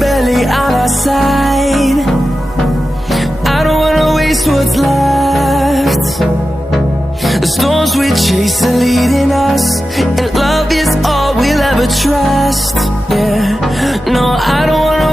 barely on our side. I don't wanna waste what's left. The storms we chase are leading us, and love is all we'll ever trust. Yeah, no, I don't wanna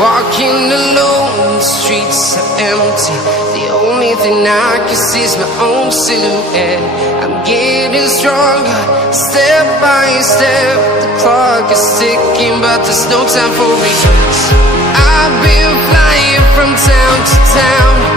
walking alone, the streets are empty. The only thing I can see is my own silhouette. I'm getting stronger, step by step. The clock is ticking, but there's no time for regrets. I've been flying from town to town.